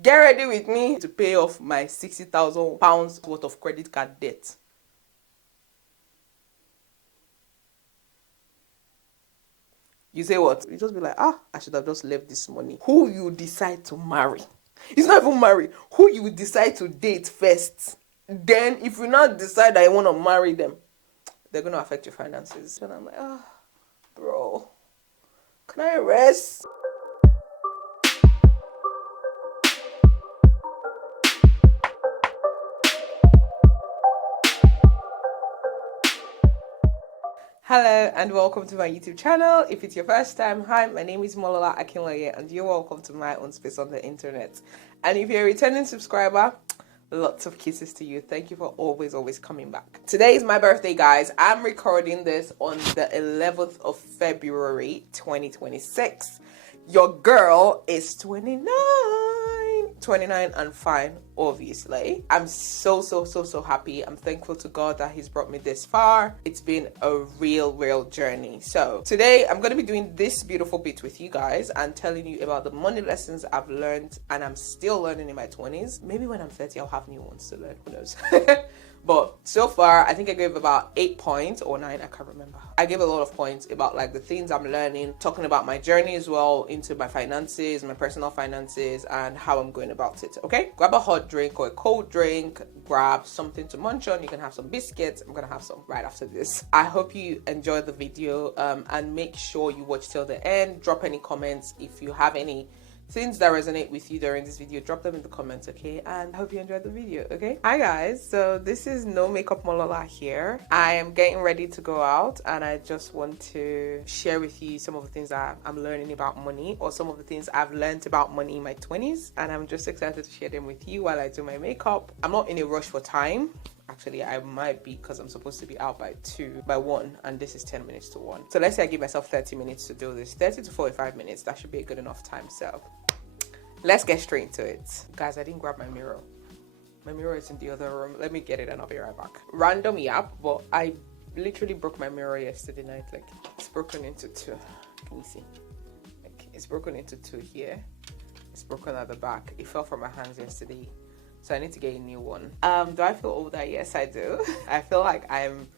Get ready with me to pay off my £60,000 worth of credit card debt. You say what? You just be like, I should have just left this money. Who you decide to marry? It's not even marry. Who you decide to date first. Then if you not decide that you want to marry them, they're going to affect your finances. And I'm like, bro, can I rest? Hello and welcome to my YouTube channel. If it's your first time, hi, my name is Molola Akinleye and you're welcome to my own space on the internet. And if you're a returning subscriber, lots of kisses to you. Thank you for always coming back. Today is my birthday, guys. I'm recording this on the 11th of February 2026. Your girl is 29 and fine, obviously. I'm so happy. I'm thankful to God that he's brought me this far. It's been a real journey. So today I'm going to be doing this beautiful bit with you guys and telling you about the money lessons I've learned and I'm still learning in my 20s. Maybe when I'm 30 I'll have new ones to learn, who knows. But so far, I think I gave about 8 points or 9, I can't remember. I gave a lot of points about like the things I'm learning, talking about my journey as well into my finances, my personal finances, and how I'm going about it, okay? Grab a hot drink or a cold drink, grab something to munch on. You can have some biscuits. I'm gonna have some right after this. I hope you enjoyed the video and make sure you watch till the end. Drop any comments if you have any things that resonate with you during this video. Drop them in the comments, okay? And I hope you enjoyed the video, okay? Hi guys, so this is No Makeup Molola here. I am getting ready to go out and I just want to share with you some of the things that I'm learning about money or some of the things I've learned about money in my 20s, and I'm just excited to share them with you while I do my makeup. I'm not in a rush for time. Actually, I might be because I'm supposed to be out by 1, and this is 10 minutes to 1. So let's say I give myself 30 minutes to do this. 30 to 45 minutes, that should be a good enough time. So let's get straight into it. Guys, I didn't grab my mirror. My mirror is in the other room. Let me get it and I'll be right back. Random yap, but I literally broke my mirror yesterday night. Like, it's broken into 2. Can you see? Like, it's broken into 2 here. It's broken at the back. It fell from my hands yesterday. So I need to get a new one. Do I feel older? Yes, I do. I feel like I'm,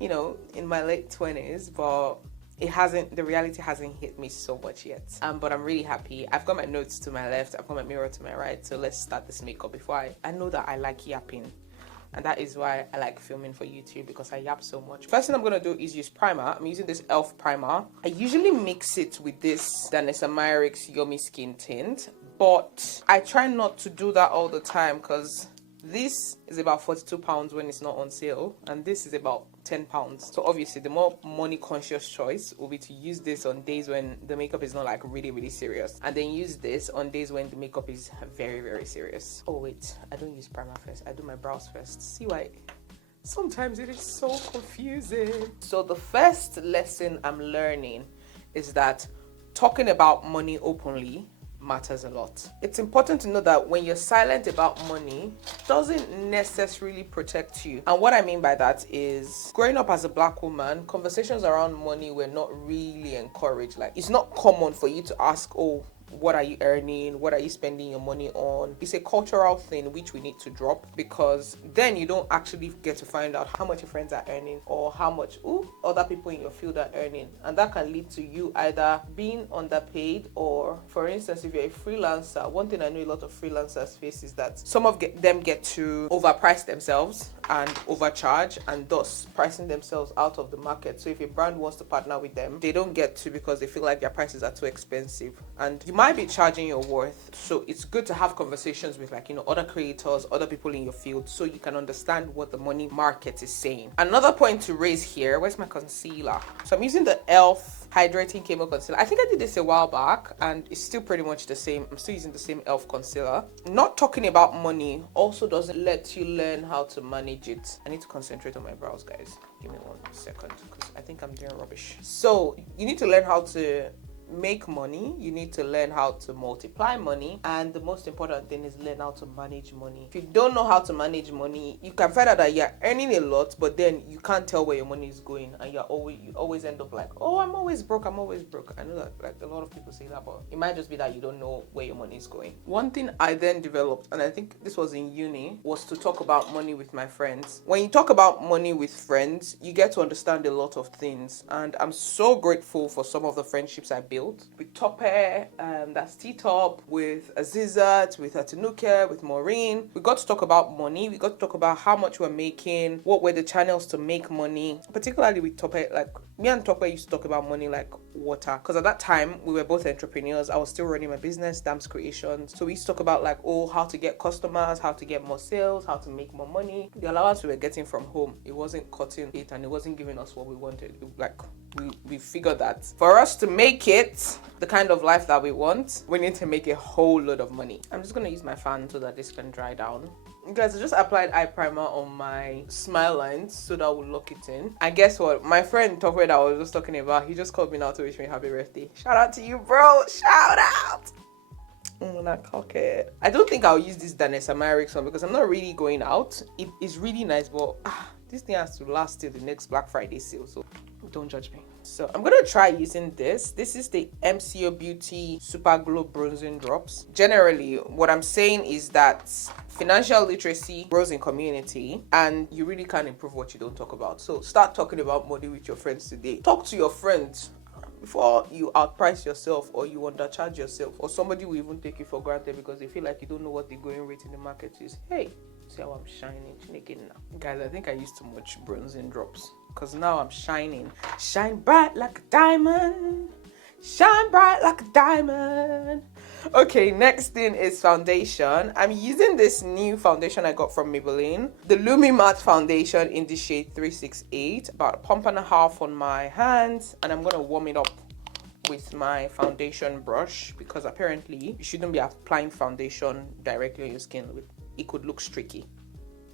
in my late 20s, but the reality hasn't hit me so much yet. But I'm really happy. I've got my notes to my left. I've got my mirror to my right. So let's start this makeup before I know that I like yapping. And that is why I like filming for YouTube, because I yap so much. First thing I'm going to do is use primer. I'm using this e.l.f. primer. I usually mix it with this Danessa Myricks Yummy Skin Tint, but I try not to do that all the time because this is about £42 when it's not on sale, and this is about £10. So obviously the more money conscious choice will be to use this on days when the makeup is not like really serious, and then use this on days when the makeup is very serious. Oh wait, I don't use primer first, I do my brows first. See why sometimes it is so confusing. So the first lesson I'm learning is that talking about money openly matters a lot. It's important to know that when you're silent about money, it doesn't necessarily protect you. And what I mean by that is, growing up as a black woman, conversations around money were not really encouraged. Like, it's not common for you to ask, oh, what are you earning? What are you spending your money on? It's a cultural thing which we need to drop, because then you don't actually get to find out how much your friends are earning or how much other people in your field are earning. And that can lead to you either being underpaid, or for instance, if you're a freelancer, one thing I know a lot of freelancers face is that some of them get to overprice themselves and overcharge, and thus pricing themselves out of the market. So if a brand wants to partner with them, they don't get to, because they feel like their prices are too expensive. And you might be charging your worth. So it's good to have conversations with other creators, other people in your field, so you can understand what the money market is saying. Another point to raise here, where's my concealer? So I'm using the e.l.f. Hydrating Camo Concealer. I think I did this a while back and it's still pretty much the same. I'm still using the same e.l.f. concealer. Not talking about money also doesn't let you learn how to manage it. I need to concentrate on my brows, guys. Give me 1 second because I think I'm doing rubbish. So you need to learn how to make money, you need to learn how to multiply money, and the most important thing is learn how to manage money. If you don't know how to manage money, you can find out that you're earning a lot, but then you can't tell where your money is going, and you always end up like, oh, I'm always broke. I know that like a lot of people say that, but it might just be that you don't know where your money is going. One thing I then developed, and I think this was in uni, was to talk about money with my friends. When you talk about money with friends, you get to understand a lot of things, and I'm so grateful for some of the friendships I built with Tope, that's T-Top, with Azizat, with Atinuke, with Maureen. We got to talk about money. We got to talk about how much we're making, what were the channels to make money, particularly with Tope. Like, me and Tope used to talk about money like water, because at that time we were both entrepreneurs. I was still running my business, Dams Creations. So we used to talk about like, oh, how to get customers, how to get more sales, how to make more money. The allowance we were getting from home, it wasn't cutting it, and it wasn't giving us what we wanted. We figured that for us to make it the kind of life that we want, we need to make a whole lot of money. I'm just gonna use my fan so that this can dry down. Guys, I just applied eye primer on my smile lines so that will lock it in. And guess what? My friend Tope that I was just talking about, he just called me now to wish me happy birthday. Shout out to you, bro. Shout out. Not cocky. I don't think I'll use this Danessa Myrick one because I'm not really going out. It is really nice, but this thing has to last till the next Black Friday sale, so don't judge me. So I'm gonna try using this. This is the MCO Beauty Super Glow Bronzing Drops. Generally, what I'm saying is that financial literacy grows in community, and you really can't improve what you don't talk about. So start talking about money with your friends today. Talk to your friends before you outprice yourself or you undercharge yourself, or somebody will even take you for granted because they feel like you don't know what the going rate in the market is. Hey, see how I'm shining now. Guys, I think I used too much bronzing drops because now I'm shining. Shine bright like a diamond. Shine bright like a diamond. Okay, next thing is foundation. I'm using this new foundation I got from Maybelline, the Lumi Matte Foundation in the shade 368. About a pump and a half on my hands, and I'm gonna warm it up with my foundation brush because apparently you shouldn't be applying foundation directly on your skin. It could look streaky.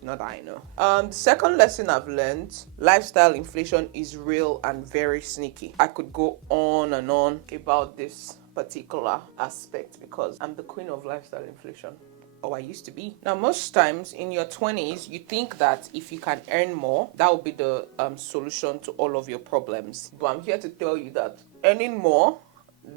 Not that I know. The second lesson I've learned, lifestyle inflation is real and very sneaky. I could go on and on about this particular aspect because I'm the queen of lifestyle inflation. Or I used to be. Now, most times in your 20s, you think that if you can earn more, that will be the solution to all of your problems. But I'm here to tell you that earning more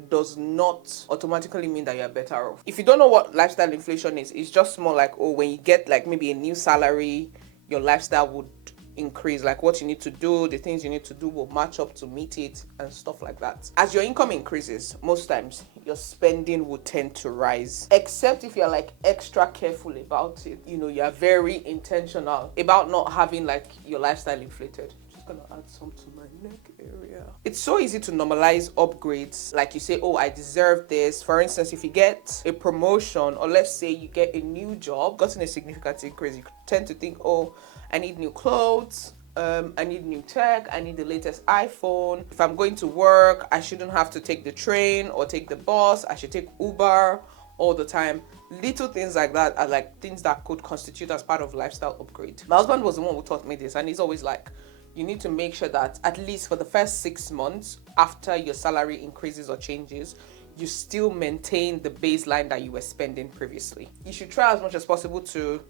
does not automatically mean that you're better off. If you don't know what lifestyle inflation is, it's just more like, oh, when you get like maybe a new salary, your lifestyle would increase. Like what you need to do, the things you need to do will match up to meet it and stuff like that. As your income increases, most times your spending will tend to rise, except if you're like extra careful about it. You know, you're very intentional about not having like your lifestyle inflated. Gonna add some to my neck area. It's so easy to normalize upgrades. Like you say, oh, I deserve this. For instance, if you get a promotion, or let's say you get a new job, gotten a significant increase, you tend to think, oh, I need new clothes, I need new tech, I need the latest iPhone. If I'm going to work, I shouldn't have to take the train or take the bus. I should take Uber all the time. Little things like that are like things that could constitute as part of lifestyle upgrade. My husband was the one who taught me this, and he's always like, you need to make sure that at least for the first 6 months after your salary increases or changes, you still maintain the baseline that you were spending previously. You should try as much as possible to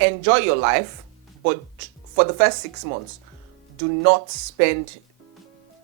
enjoy your life, but for the first 6 months, do not spend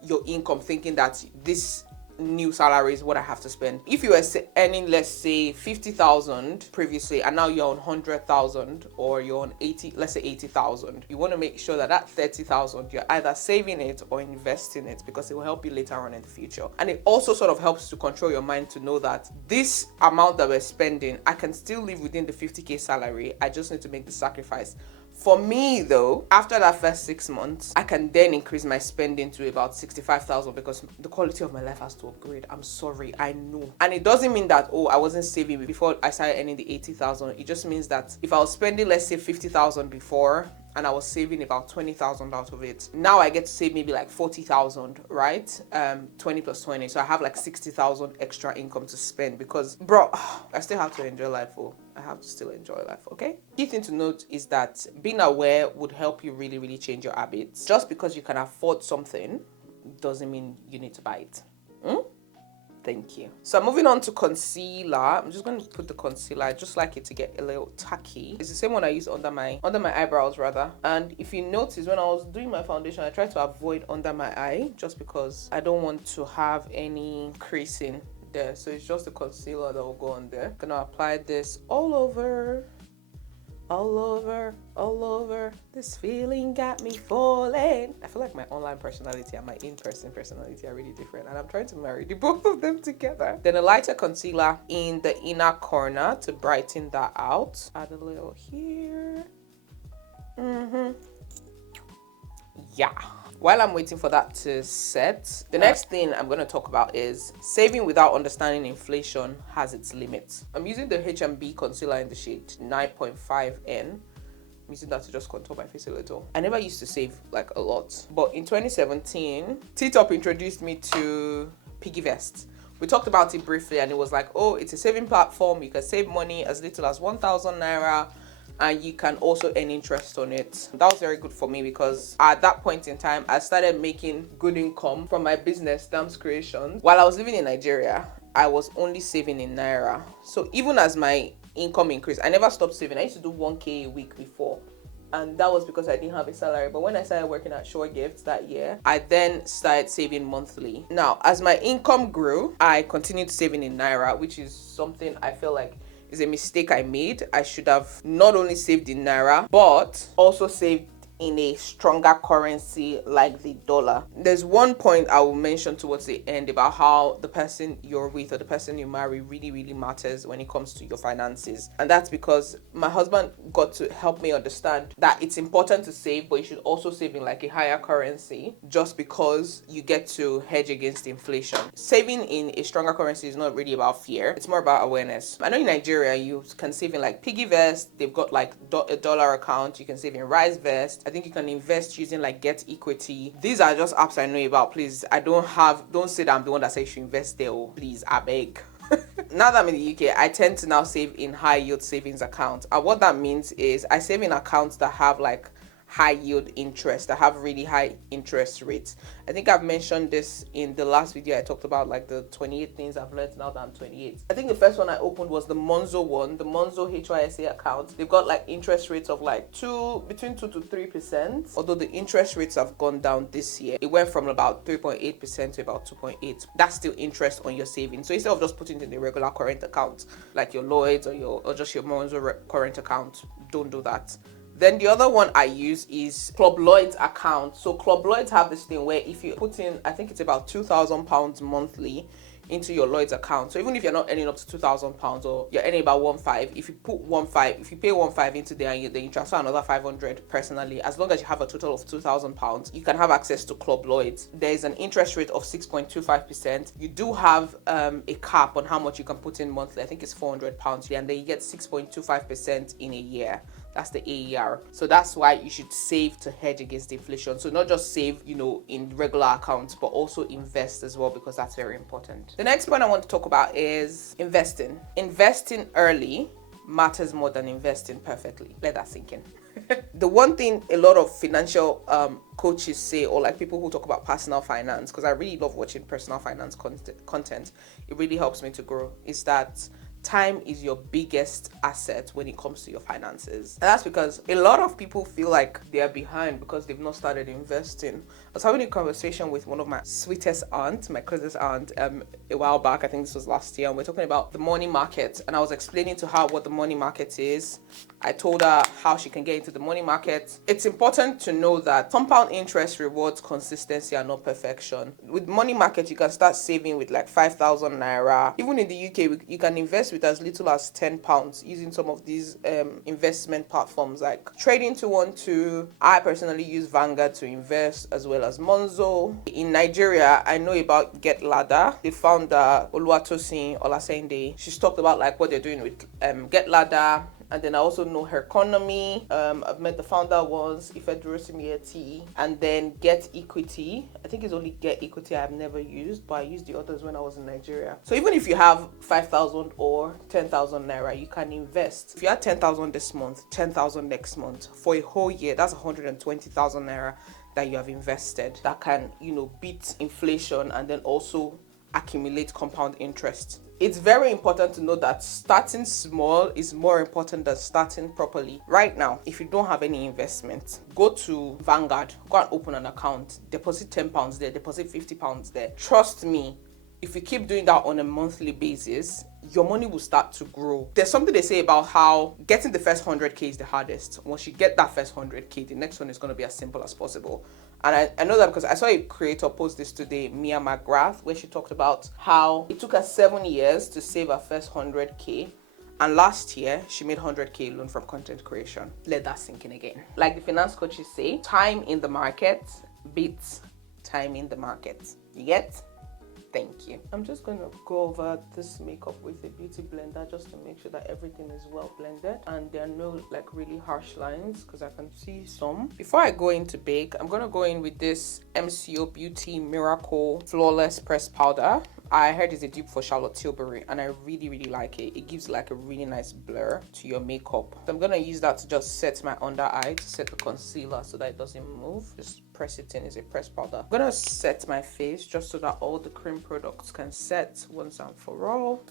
your income thinking that this new salary is what I have to spend. If you were earning, let's say 50,000 previously, and now you're on 100,000, or you're on 80, let's say 80,000, you want to make sure that that 30,000 you're either saving it or investing it, because it will help you later on in the future. And it also sort of helps to control your mind to know that this amount that we're spending, I can still live within the 50k salary. I just need to make the sacrifice. For me though, after that first 6 months, I can then increase my spending to about 65,000 because the quality of my life has to upgrade. I'm sorry, I know. And it doesn't mean that, oh, I wasn't saving before I started earning the 80,000. It just means that if I was spending, let's say 50,000 before, and I was saving about 20,000 out of it, now I get to save maybe like 40,000, right? 20 plus 20. So I have like 60,000 extra income to spend because, bro, I still have to enjoy life. Oh, I have to still enjoy life, okay? Key thing to note is that being aware would help you really, really change your habits. Just because you can afford something doesn't mean you need to buy it. Thank you. So moving on to concealer. I'm just going to put the concealer. I just like it to get a little tacky. It's the same one I use under my eyebrows rather. And if you notice, when I was doing my foundation, I tried to avoid under my eye just because I don't want to have any creasing there. So it's just the concealer that will go on there. Gonna apply this all over. This feeling got me falling. I feel like my online personality and my in-person personality are really different, and I'm trying to marry the both of them together. Then a lighter concealer in the inner corner to brighten that out. Add a little here. Yeah. While I'm waiting for that to set, the next thing I'm going to talk about is saving without understanding inflation has its limits. I'm using the H&B concealer in the shade 9.5N. I'm using that to just contour my face a little. I never used to save like a lot, but in 2017, T-Top introduced me to PiggyVest. We talked about it briefly and it was like, oh, it's a saving platform. You can save money as little as 1,000 Naira. And you can also earn interest on it. That was very good for me because at that point in time, I started making good income from my business, Stamps Creations. While I was living in Nigeria, I was only saving in Naira. So even as my income increased, I never stopped saving. I used to do 1K a week before. And that was because I didn't have a salary. But when I started working at Sure Gifts that year, I then started saving monthly. Now, as my income grew, I continued saving in Naira, which is something I feel like is a mistake I made. I should have not only saved in Naira, but also saved in a stronger currency like the dollar. There's one point I will mention towards the end about how the person you're with or the person you marry really, really matters when it comes to your finances. And that's because my husband got to help me understand that it's important to save, but you should also save in like a higher currency just because you get to hedge against inflation. Saving in a stronger currency is not really about fear. It's more about awareness. I know in Nigeria, you can save in like PiggyVest. They've got like a dollar account. You can save in RiseVest. I think you can invest using like Get Equity. These are just apps I know about. Please, don't say that I'm the one that says you should invest there. Oh, please, I beg. Now that I'm in the UK, I tend to now save in high yield savings accounts. And what that means is I save in accounts that have like high yield interest, that have really high interest rates. I think I've mentioned this in the last video. I talked about like the 28 things I've learned now that I'm 28. I think the first one I opened was the Monzo one, the Monzo HYSA account. They've got like interest rates of like between 2 to 3%. Although the interest rates have gone down this year. It went from about 3.8% to about 2.8. That's still interest on your savings. So instead of just putting it in a regular current account, like your Lloyd's or just your Monzo current account, don't do that. Then the other one I use is Club Lloyd's account. So Club Lloyd's have this thing where if you put in, I think it's about £2,000 monthly into your Lloyd's account. So even if you're not earning up to £2,000 or you're earning about 1.5, if you put 1.5, if you pay 1.5 into there and then you transfer another 500 personally, as long as you have a total of £2,000, you can have access to Club Lloyd's. There is an interest rate of 6.25%. You do have a cap on how much you can put in monthly. I think it's £400, and then you get 6.25% in a year. That's the AER. So that's why you should save to hedge against inflation. So not just save, in regular accounts, but also invest as well, because that's very important. The next point I want to talk about is investing. Investing early matters more than investing perfectly. Let that sink in. The one thing a lot of financial coaches say, or like people who talk about personal finance, because I really love watching personal finance content, it really helps me to grow, is that time is your biggest asset when it comes to your finances. And that's because a lot of people feel like they're behind because they've not started investing. I was having a conversation with one of my sweetest aunts, my cousin's aunt, a while back. I think this was last year, and we're talking about the money market. And I was explaining to her what the money market is. I told her how she can get into the money market. It's important to know that compound interest rewards consistency and not perfection. With money market, you can start saving with like 5,000 Naira. Even in the UK, you can invest with as little as £10 using some of these investment platforms like Trading 212. I personally use Vanguard to invest, as well as Monzo. In Nigeria, I know about Get Ladder. The founder, Oluwatosin Olasende, she's talked about like what they're doing with Get Ladder. And then I also know her economy. I've met the founder once, Ifedurosimieti. And then Get Equity. I think it's only Get Equity I've never used, but I used the others when I was in Nigeria. So even if you have 5,000 or 10,000 Naira, you can invest. If you had 10,000 this month, 10,000 next month, for a whole year, that's 120,000 Naira that you have invested. That can, beat inflation and then also accumulate compound interest. It's very important to know that starting small is more important than starting properly. Right now, if you don't have any investment, go to Vanguard, go and open an account, deposit £10 there, deposit £50 there. Trust me, if you keep doing that on a monthly basis, your money will start to grow. There's something they say about how getting the first 100K is the hardest. Once you get that first 100K, the next one is going to be as simple as possible. And I know that because I saw a creator post this today, Mia McGrath, where she talked about how it took her 7 years to save her first 100K. And last year, she made 100K alone from content creation. Let that sink in again. Like the finance coaches say, time in the market beats time in the market. You get? Thank you. I'm just going to go over this makeup with a beauty blender just to make sure that everything is well blended and there are no like really harsh lines because I can see some. Before I go into bake, I'm going to go in with this MCO Beauty Miracle Flawless Pressed Powder. I heard it's a dupe for Charlotte Tilbury and I really like it. It gives like a really nice blur to your makeup. So I'm going to use that to just set my under eye, to set the concealer so that it doesn't move. Just press it in. It's a pressed powder. I'm going to set my face just so that all the cream products can set once and for all.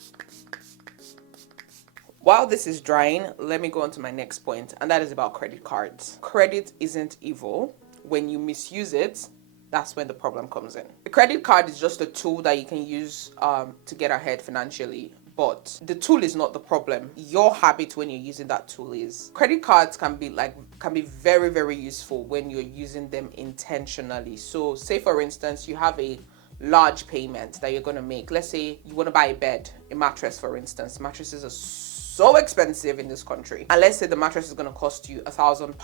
While this is drying, let me go on to my next point, and that is about credit cards. Credit isn't evil. When you misuse it, that's when the problem comes in. The credit card is just a tool that you can use to get ahead financially. But the tool is not the problem. Your habit when you're using that tool is. Credit cards can be very useful when you're using them intentionally. So say for instance, you have a large payment that you're going to make. Let's say you want to buy a bed, a mattress for instance. Mattresses are so expensive in this country. And let's say the mattress is going to cost you £1,000.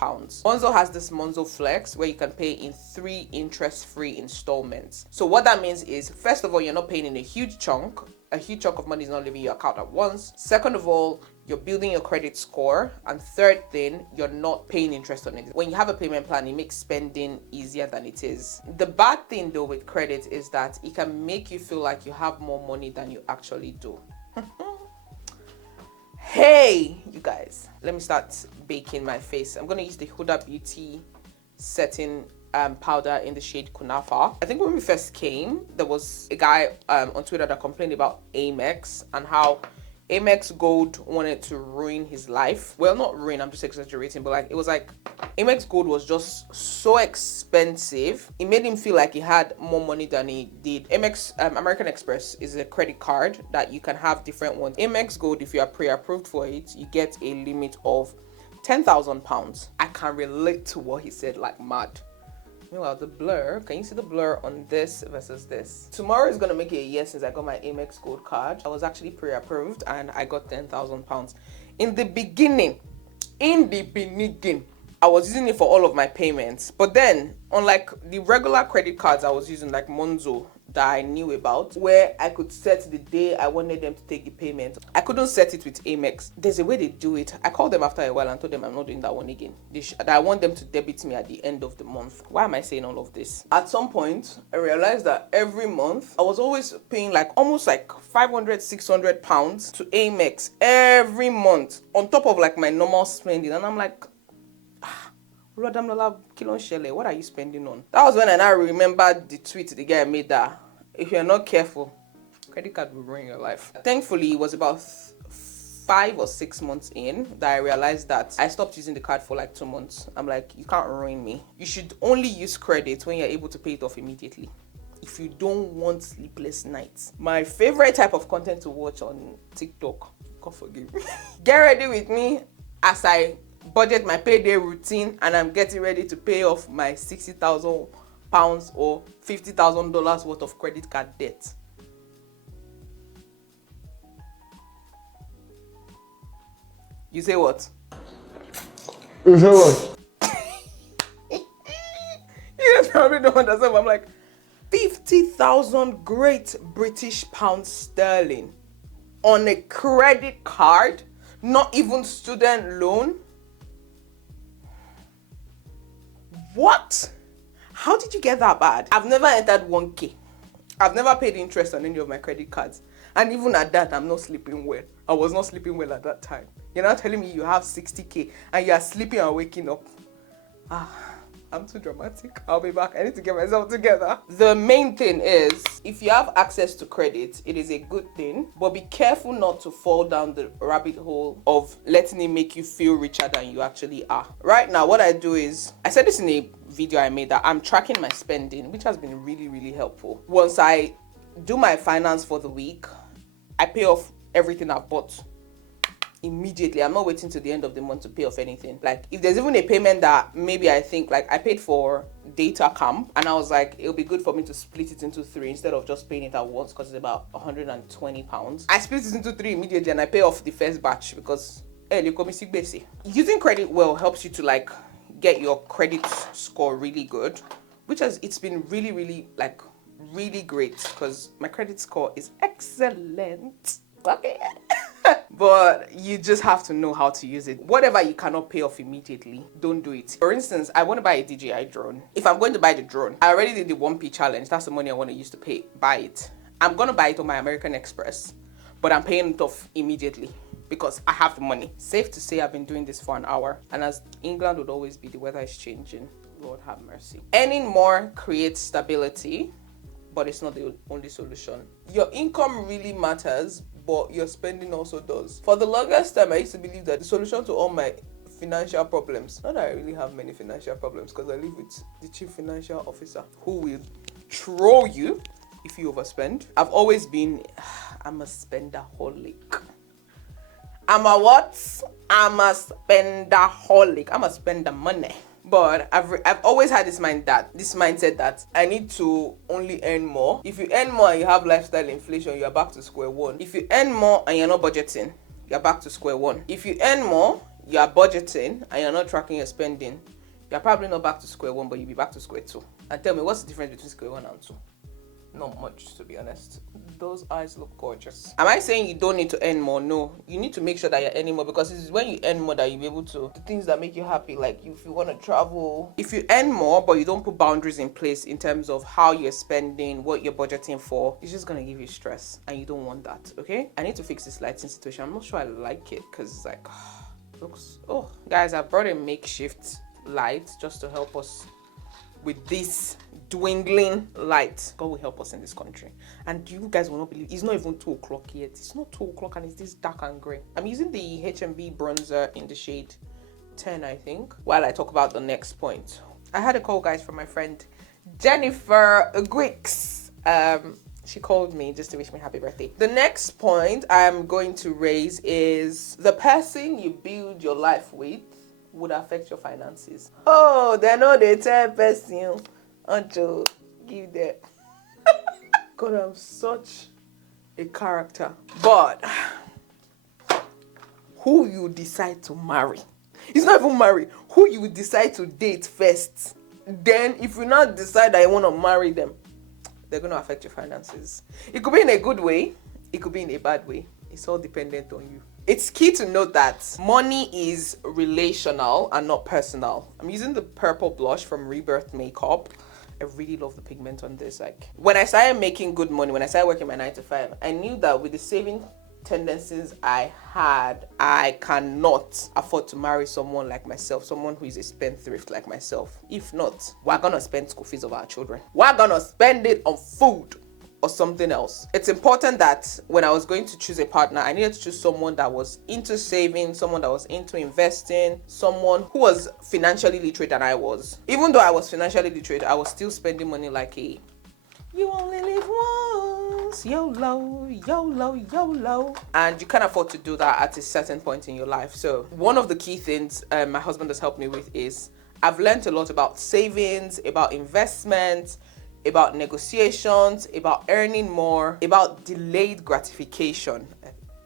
Monzo has this Monzo Flex where you can pay in 3 interest-free installments. So what that means is, first of all, you're not paying in a huge chunk. A huge chunk of money is not leaving your account at once. Second of all, you're building your credit score. And third thing, you're not paying interest on it. When you have a payment plan, it makes spending easier than it is. The bad thing though with credit is that it can make you feel like you have more money than you actually do. Hey, you guys, let me start baking my face. I'm going to use the Huda Beauty setting powder in the shade Kunafa. I think when we first came, there was a guy on Twitter that complained about Amex and how Amex Gold wanted to ruin his life. Well, not ruin, I'm just exaggerating, but like it was like Amex Gold was just so expensive. It made him feel like he had more money than he did. Amex American Express is a credit card that you can have different ones. Amex Gold, if you are pre-approved for it, you get a limit of £10,000. I can relate to what he said like mad. Meanwhile, the blur, can you see the blur on this versus this? Tomorrow is going to make it a year since I got my Amex Gold card. I was actually pre-approved and I got £10,000. In the beginning, I was using it for all of my payments. But then, unlike the regular credit cards I was using, like Monzo, that I knew about, where I could set the day I wanted them to take the payment, I couldn't set it with Amex. There's a way they do it. I called them after a while and told them I'm not doing that one again. That I want them to debit me at the end of the month. Why am I saying all of this? At some point, I realized that every month, I was always paying like almost like £500-600 to Amex every month on top of like my normal spending. And I'm like, what are you spending on? That was when I now remembered the tweet the guy made that if you're not careful, credit card will ruin your life. Thankfully, it was about 5 or 6 months in that I realized that I stopped using the card for like 2 months. I'm like, you can't ruin me. You should only use credit when you're able to pay it off immediately. If you don't want sleepless nights. My favorite type of content to watch on TikTok, God forgive me. Get ready with me as I budget my payday routine and I'm getting ready to pay off my £60,000 or $50,000 worth of credit card debt. You say what? You say what? You guys probably don't understand, but I'm like, 50,000 great British pounds sterling on a credit card, not even student loan. What? How did you get that bad? I've never entered 1K. I've never paid interest on any of my credit cards. And even at that, I'm not sleeping well. I was not sleeping well at that time. You're not telling me you have 60K and you are sleeping and waking up. I'm too dramatic. I'll be back. I need to get myself together. The main thing is, if you have access to credit, it is a good thing, but be careful not to fall down the rabbit hole of letting it make you feel richer than you actually are. Right now, what I do is, I said this in a video I made, that I'm tracking my spending, which has been really, really helpful. Once I do my finance for the week, I pay off everything I've bought immediately. I'm not waiting to the end of the month to pay off anything. Like, if there's even a payment that maybe I think, like, I paid for data camp and I was like, it'll be good for me to split it into 3 instead of just paying it at once, because it's about £120. I split it into 3 immediately and I pay off the first batch because using credit well helps you to like get your credit score really good, which it's been really, really, like, really great, because my credit score is excellent. Okay. But you just have to know how to use it. Whatever you cannot pay off immediately, don't do it. For instance, I want to buy a DJI drone. If I'm going to buy the drone, I already did the 1P challenge. That's the money I want to use to buy it. I'm going to buy it on my American Express, but I'm paying it off immediately because I have the money. Safe to say I've been doing this for an hour. And as England would always be, the weather is changing. Lord have mercy. Earning more creates stability, but it's not the only solution. Your income really matters, but your spending also does. For the longest time, I used to believe that the solution to all my financial problems, not that I really have many financial problems, because I live with the chief financial officer who will throw you if you overspend. I've always been, I'm a spendaholic. I'm a what? I'm a spendaholic. I'm a spender money. But I've always had this mindset that I need to only earn more. If you earn more and you have lifestyle inflation, you're back to square one. If you earn more and you're not budgeting, you're back to square one. If you earn more, you're budgeting and you're not tracking your spending, you're probably not back to square one, but you'll be back to square two. And tell me, what's the difference between square one and two? Not much, to be honest. Those eyes look gorgeous. Am I saying you don't need to earn more? No. You need to make sure that you're earning more, because it's when you earn more that you'll be able to do things that make you happy. Like if you want to travel. If you earn more, but you don't put boundaries in place in terms of how you're spending, what you're budgeting for, it's just going to give you stress. And you don't want that, okay? I need to fix this lighting situation. I'm not sure I like it, because it's like, looks... Oh, guys, I brought a makeshift light just to help us with this dwindling light. God will help us in this country. And you guys will not believe, it's not even 2 o'clock yet. It's not 2 o'clock and it's this dark and grey. I'm using the HMB bronzer in the shade 10, I think, while I talk about the next point. I had a call, guys, from my friend Jennifer Gwicks. She called me just to wish me happy birthday. The next point I'm going to raise is the person you build your life with would affect your finances. Oh, they know they tell person until give them. God, I'm such a character. But who you decide to marry, it's not even marry, who you decide to date first. Then if you not decide that you want to marry them, they're going to affect your finances. It could be in a good way, it could be in a bad way. It's all dependent on you. It's key to note that money is relational and not personal. I'm using the purple blush from Rebirth Makeup. I really love the pigment on this. Like, when I started making good money, when I started working my 9 to 5, I knew that with the saving tendencies I had, I cannot afford to marry someone like myself, someone who is a spendthrift like myself. If not, we're gonna spend school fees of our children. We're gonna spend it on food or something else. It's important that when I was going to choose a partner, I needed to choose someone that was into saving, someone that was into investing, someone who was financially literate than I was. Even though I was financially literate, I was still spending money like a, you only live once, YOLO, YOLO, YOLO. And you can't afford to do that at a certain point in your life. So one of the key things my husband has helped me with is I've learned a lot about savings, about investments, about negotiations, about earning more, about delayed gratification.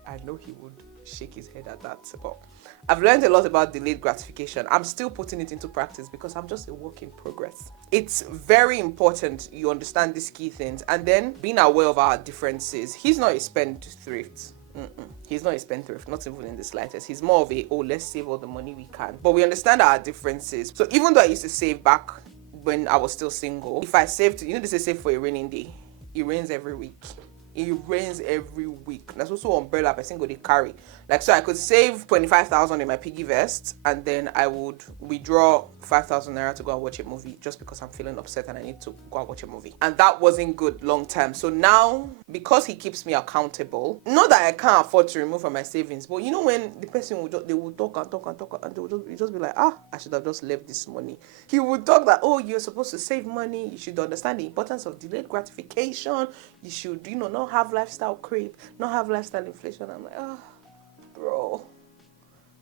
I know he would shake his head at that, but I've learned a lot about delayed gratification. I'm still putting it into practice because I'm just a work in progress. It's very important you understand these key things, and then being aware of our differences. He's not a spendthrift. He's not a spendthrift, not even in the slightest. He's more of a, oh, let's save all the money we can. But we understand our differences. So even though I used to save back when I was still single, if I saved, you know, they say save for a raining day. It rains every week It rains every week. That's also umbrella person go they carry. Like, so I could save 25,000 in my piggy vest, and then I would withdraw 5,000 naira to go and watch a movie just because I'm feeling upset and I need to go and watch a movie. And that wasn't good long term. So now, because he keeps me accountable, not that I can't afford to remove from my savings, but you know when the person would they would talk and they would just be like, I should have just left this money. He would talk that, oh, you're supposed to save money. You should understand the importance of delayed gratification. You should, not have lifestyle creep, not have lifestyle inflation. I'm like, bro,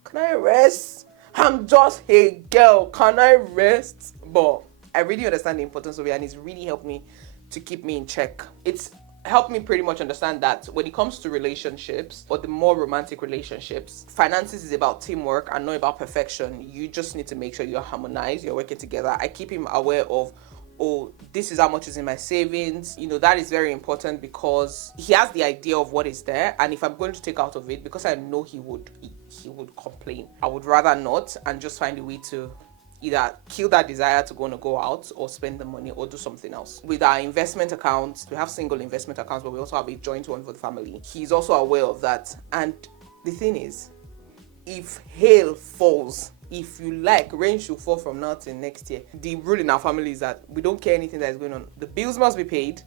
can I rest? I'm just a girl. Can I rest? But I really understand the importance of it, and it's really helped me to keep me in check. It's helped me pretty much understand that when it comes to relationships, or the more romantic relationships, finances is about teamwork and not about perfection. You just need to make sure you're harmonized, you're working together. I keep him aware of, oh, this is how much is in my savings. That is very important because he has the idea of what is there, and if I'm going to take out of it, because I know he would complain, I would rather not, and just find a way to either kill that desire to go out or spend the money or do something else. With our investment accounts, we have single investment accounts, but we also have a joint one for the family. He's also aware of that. And the thing is, if hail falls, if you like, rain should fall from now till next year. The rule in our family is that we don't care anything that is going on. The bills must be paid.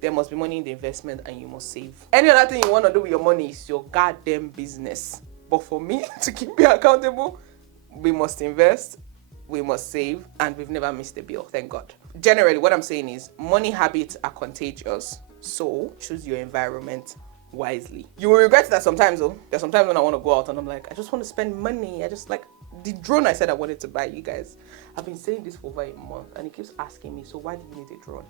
There must be money in the investment, and you must save. Any other thing you want to do with your money is your goddamn business. But for me to keep me accountable, we must invest, we must save, and we've never missed a bill, thank God. Generally, what I'm saying is money habits are contagious. So choose your environment wisely. You will regret that sometimes, though. There's sometimes when I want to go out and I'm like, I just want to spend money. I just like the drone I said I wanted to buy, you guys. I've been saying this for over a month, and he keeps asking me, so why do you need a drone?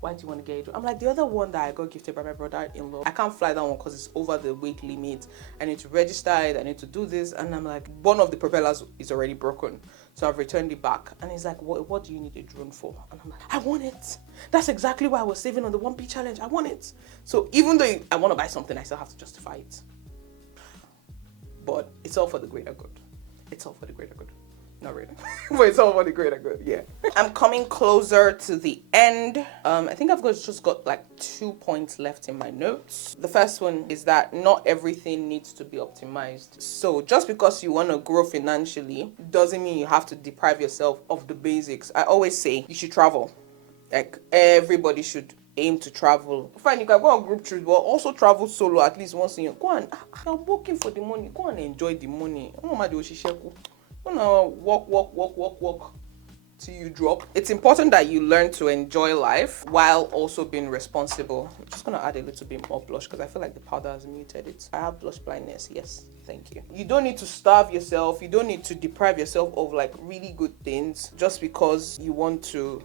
Why do you want to get a drone? I'm like, the other one that I got gifted by my brother-in-law, I can't fly that one because it's over the weight limit. I need to register it. I need to do this. And I'm like, one of the propellers is already broken. So I've returned it back. And he's like, what do you need a drone for? And I'm like, I want it. That's exactly why I was saving on the 1P challenge. I want it. So even though I want to buy something, I still have to justify it. But it's all for the greater good. It's all for the greater good. Not really. But it's all for the greater good, yeah. I'm coming closer to the end. I think I've just got like 2 points left in my notes. The first one is that not everything needs to be optimized. So just because you want to grow financially doesn't mean you have to deprive yourself of the basics. I always say you should travel. Like, everybody should aim to travel. Fine, you can go on group trips, but also travel solo at least once in your. Go on. I'm working for the money. Go and enjoy the money. Walk till you drop. It's important that you learn to enjoy life while also being responsible. I'm just gonna add a little bit more blush because I feel like the powder has muted it. I have blush blindness. Yes, thank you. You don't need to starve yourself. You don't need to deprive yourself of like really good things just because you want to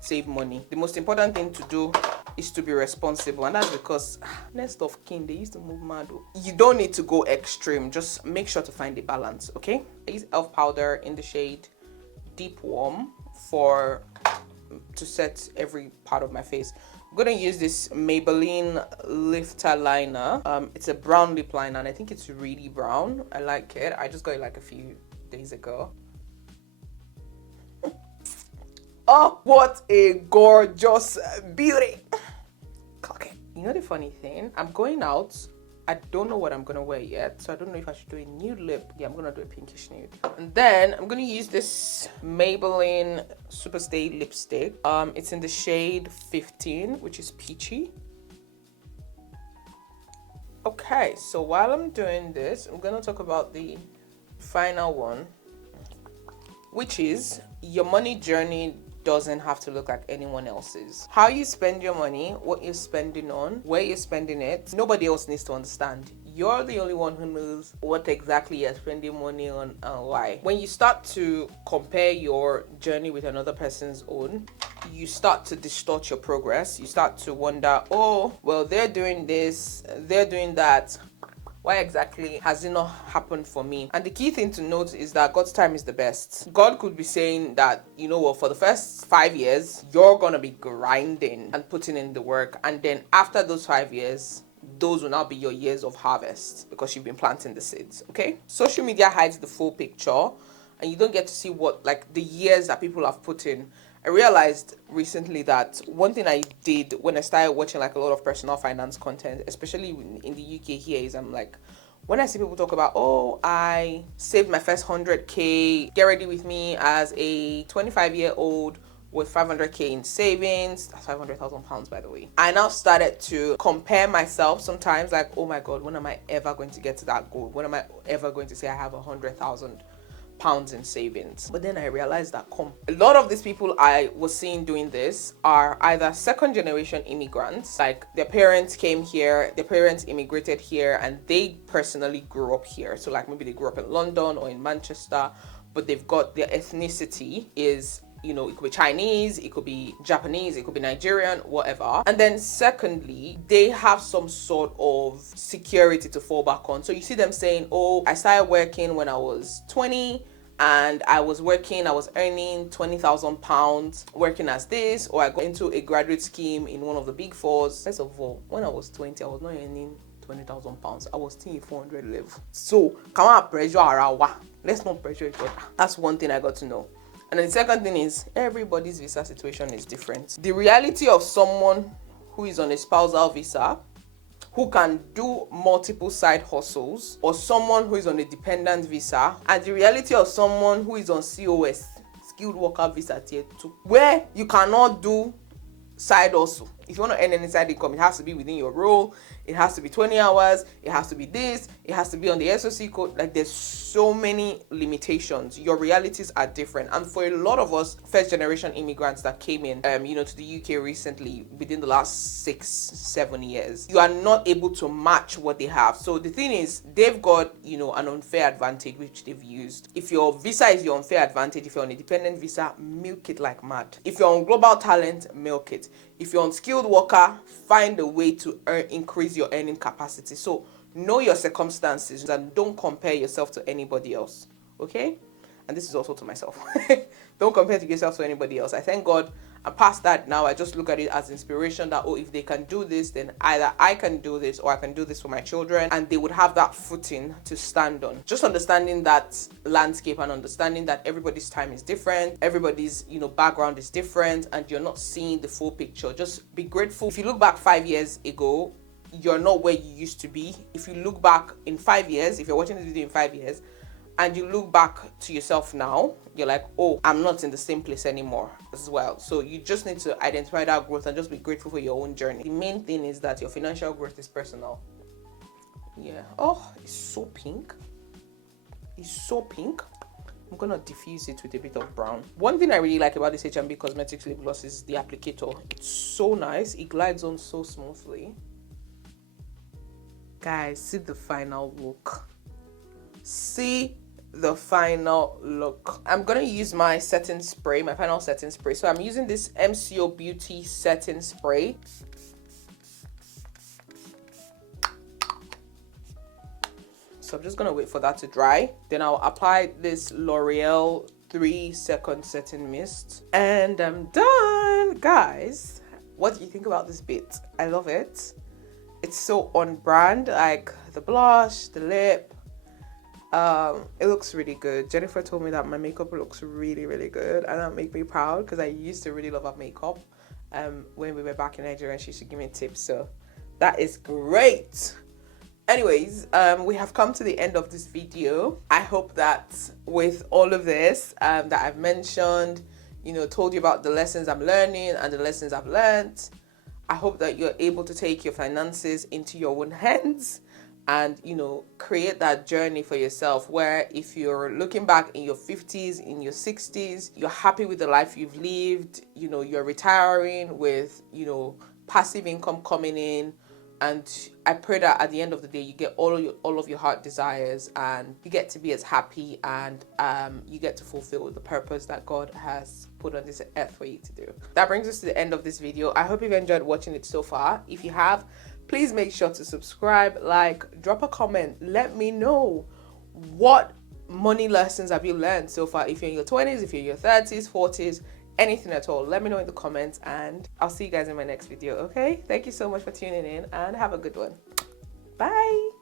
save money. The most important thing to do is to be responsible, and that's because next of kin, they used to move mad. You don't need to go extreme. Just make sure to find a balance, okay? I use elf powder in the shade Deep Warm to set every part of my face. I'm gonna use this Maybelline lifter liner. It's a brown lip liner, and I think it's really brown. I like it. I just got it like a few days ago. Oh, what a gorgeous beauty. Okay. You know the funny thing? I'm going out. I don't know what I'm going to wear yet. So I don't know if I should do a nude lip. Yeah, I'm going to do a pinkish nude. And then I'm going to use this Maybelline Superstay lipstick. It's in the shade 15, which is peachy. Okay, so while I'm doing this, I'm going to talk about the final one, which is your money journey doesn't have to look like anyone else's. How you spend your money, what you're spending on, where you're spending it, nobody else needs to understand. You're the only one who knows what exactly you're spending money on and why. When you start to compare your journey with another person's own, you start to distort your progress. You start to wonder, oh, well, they're doing this, they're doing that. Why exactly has it not happened for me? And the key thing to note is that God's time is the best. God could be saying that, you know what, for the first 5 years, you're going to be grinding and putting in the work. And then after those 5 years, those will now be your years of harvest because you've been planting the seeds, okay? Social media hides the full picture and you don't get to see what, like, the years that people have put in. I realized recently that one thing I did when I started watching like a lot of personal finance content, especially in the UK here, is I'm like, when I see people talk about, oh, I saved my first 100k, get ready with me as a 25-year-old with 500k in savings. That's 500,000 pounds, by the way. I now started to compare myself sometimes, like, oh my god, when am I ever going to get to that goal? When am I ever going to say I have 100,000 pounds in savings? But then I realized that a lot of these people I was seeing doing this are either second generation immigrants, like their parents came here, their parents immigrated here, and they personally grew up here. So like maybe they grew up in London or in Manchester, but they've got their ethnicity is, you know, it could be Chinese, it could be Japanese, it could be Nigerian, whatever. And then secondly, they have some sort of security to fall back on. So you see them saying, oh, I started working when I was 20 and I was earning 20,000 pounds working as this, or I got into a graduate scheme in one of the big fours. First of all, when I was 20, I was not earning 20,000 pounds. I was still in 400 level. So come on, pressure around. Let's not pressure each other. That's one thing I got to know. And then the second thing is, everybody's visa situation is different. The reality of someone who is on a spousal visa, who can do multiple side hustles, or someone who is on a dependent visa, and the reality of someone who is on COS, skilled worker visa tier 2, where you cannot do side hustle. If you want to earn any side income, it has to be within your role. It has to be 20 hours. It has to be this. It has to be on the SOC code. Like, there's so many limitations. Your realities are different. And for a lot of us first generation immigrants that came in, to the UK recently, within the last 6-7 years, you are not able to match what they have. So the thing is, they've got, an unfair advantage, which they've used. If your visa is your unfair advantage, if you're on a dependent visa, milk it like mad. If you're on global talent, milk it. If you're on skilled worker, find a way to increase your earning capacity. So know your circumstances and don't compare yourself to anybody else. Okay? And this is also to myself. Don't compare yourself to anybody else. I thank God I'm past that now. I just look at it as inspiration that, oh, if they can do this, then either I can do this or I can do this for my children, and they would have that footing to stand on. Just understanding that landscape and understanding that everybody's time is different, everybody's background is different, and you're not seeing the full picture. Just be grateful. If you look back 5 years ago, you're not where you used to be. If you look back in 5 years, if you're watching this video in 5 years, and you look back to yourself now, you're like, oh, I'm not in the same place anymore as well. So you just need to identify that growth and just be grateful for your own journey. The main thing is that your financial growth is personal. Yeah. Oh, it's so pink. It's so pink. I'm gonna diffuse it with a bit of brown. One thing I really like about this H&B Cosmetics lip gloss is the applicator. It's so nice. It glides on so smoothly. Guys, see the final look. See the final look. I'm gonna use my setting spray, my final setting spray. So I'm using this MCO Beauty setting spray. So I'm just gonna wait for that to dry. Then I'll apply this L'Oreal 3-second setting mist, and I'm done. Guys, what do you think about this bit? I love it. It's so on brand, like the blush, the lip. It looks really good. Jennifer told me that my makeup looks really, really good, and that makes me proud because I used to really love her makeup. When we were back in Nigeria, and she used to give me tips, so that is great. Anyways, we have come to the end of this video. I hope that with all of this that I've mentioned, told you about the lessons I'm learning and the lessons I've learned, I hope that you're able to take your finances into your own hands and create that journey for yourself, where if you're looking back in your 50s, in your 60s, you're happy with the life you've lived, you're retiring with passive income coming in, and I pray that at the end of the day you get all of your heart desires, and you get to be as happy, and you get to fulfill the purpose that God has put on this earth for you to do. That brings us to the end of this video. I hope you've enjoyed watching it so far. If you have, please make sure to subscribe, drop a comment. Let me know what money lessons have you learned so far. If you're in your 20s, if you're in your 30s, 40s, anything at all, let me know in the comments, and I'll see you guys in my next video. Okay, thank you so much for tuning in, and have a good one. Bye.